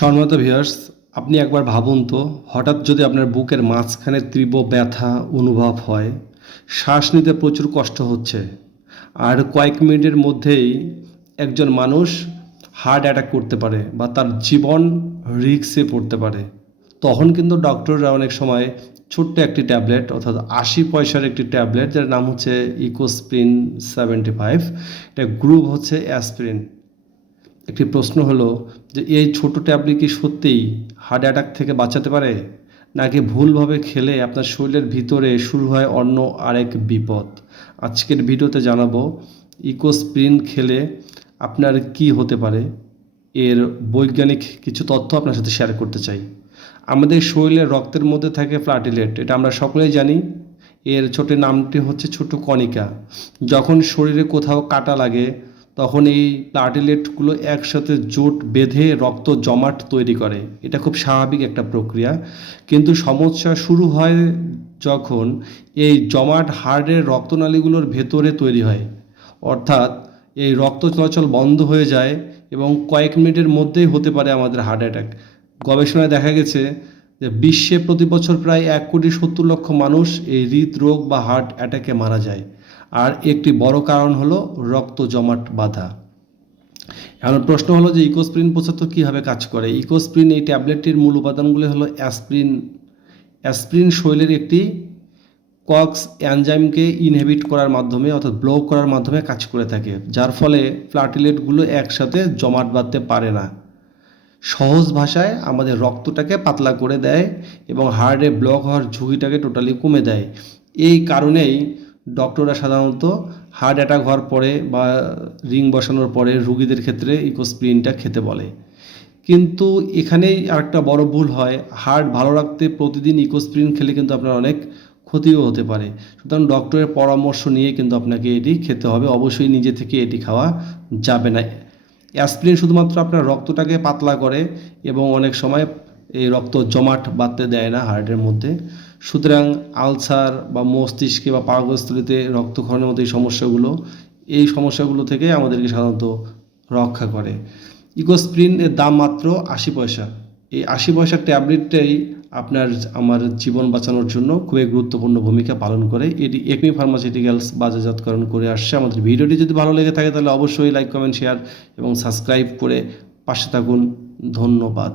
সম্মানিত ভিউয়ার্স, আপনি একবার ভাবুন তো, হঠাৎ যদি আপনার বুকের মাঝখানে তীব্র ব্যথা অনুভব হয়, শ্বাস নিতে প্রচুর কষ্ট হচ্ছে, আর কয়েক মিনিটের মধ্যেই একজন মানুষ হার্ট অ্যাটাক করতে পারে বা তার জীবন রিস্কে পড়তে পারে। তখন কিন্তু ডক্টররা অনেক সময় ছোট্ট একটি ট্যাবলেট অর্থাৎ ৮০ পয়সার একটি ট্যাবলেট, যার নাম হচ্ছে ইকোস্প্রিন 75, এটা গ্রুপ হচ্ছে অ্যাসপিরিন। একটি প্রশ্ন হলো যে এই ছোট ট্যাবলেট কি সত্যিই হার্ট অ্যাটাক থেকে বাঁচাতে পারে, নাকি ভুলভাবে খেলে আপনার শরীরের ভিতরে শুরু হয় অন্য আরেক বিপদ। আজকের ভিডিওতে জানাবো ইকোস্প্রিন খেলে আপনার কি হতে পারে, এর বৈজ্ঞানিক কিছু তথ্য আপনার সাথে শেয়ার করতে চাই। আমাদের শরীরের রক্তের মধ্যে থাকে প্লাটিলেট, এটা আমরা সকলেই জানি। এর ছোট নামটি হচ্ছে ছোট কণিকা। যখন শরীরে কোথাও কাটা লাগে তখন এই প্লাটিলেটগুলো একসাথে জোট বেঁধে রক্ত জমাট তৈরি করে। এটা খুব স্বাভাবিক একটা প্রক্রিয়া, কিন্তু সমস্যা শুরু হয় যখন এই জমাট হাড়ের রক্তনালীগুলোর ভেতরে তৈরি হয়, অর্থাৎ এই রক্ত চলাচল বন্ধ হয়ে যায় এবং কয়েক মিনিটের মধ্যেই হতে পারে আমাদের হার্ট অ্যাটাক। গবেষণায় দেখা গেছে যে বিশ্বে প্রতি বছর প্রায় ১,৭০,০০,০০০ মানুষ এই হৃদরোগ বা হার্ট অ্যাটাকে মারা যায়, আর একটি বড় কারণ হলো রক্ত জমাট বাঁধা। এখন প্রশ্ন হলো যে ইকোস্প্রিন ৭৫ কীভাবে কাজ করে। ইকোস্প্রিন এই ট্যাবলেটটির মূল উপাদানগুলি হলো অ্যাসপ্রিন। অ্যাসপ্রিন শরীরের একটি কক্স এনজাইমকে ইনহিবিট করার মাধ্যমে অর্থাৎ ব্লক করার মাধ্যমে কাজ করে থাকে, যার ফলে প্লাটিলেটগুলো একসাথে জমাট বাঁধতে পারে না। সহজ ভাষায় আমাদের রক্তটাকে পাতলা করে দেয় এবং হার্টে ব্লক হওয়ার ঝুঁকিটাকে টোটালি কমে দেয়। এই কারণেই ডক্টররা সাধারণত হার্ট অ্যাটাক হওয়ার পরে বা রিং বসানোর পরে রুগীদের ক্ষেত্রে ইকোস্প্রিনটা খেতে বলে। কিন্তু এখানেই আরেকটা বড় ভুল হয়, হার্ট ভালো রাখতে প্রতিদিন ইকোস্প্রিন খেলে কিন্তু আপনার অনেক ক্ষতিও হতে পারে। সুতরাং ডক্টরের পরামর্শ নিয়ে কিন্তু আপনাকে এটি খেতে হবে, অবশ্যই নিজে থেকে এটি খাওয়া যাবে না। অ্যাসপিরিন শুধুমাত্র আপনার রক্তটাকে পাতলা করে এবং অনেক সময় এই রক্ত জমাট বাঁধতে দেয় না হার্টের মধ্যে। সুতরাং আলসার বা মস্তিষ্কে বা পাকস্থলীতে রক্তক্ষরণের মতো এই সমস্যাগুলো থেকে আমাদেরকে সাধারণত রক্ষা করে। ইকোস্প্রিন এর দাম মাত্র ৮০ পয়সা। এই ৮০ পয়সার ট্যাবলেটটাই আমার জীবন বাঁচানোর জন্য খুবই গুরুত্বপূর্ণ ভূমিকা পালন করে। এটি একমি ফার্মাসিউটিক্যালস বাজারজাতকরণ করে আসছে। আমাদের ভিডিওটি যদি ভালো লেগে থাকে তাহলে অবশ্যই লাইক, কমেন্ট, শেয়ার এবং সাবস্ক্রাইব করে পাশে থাকুন। ধন্যবাদ।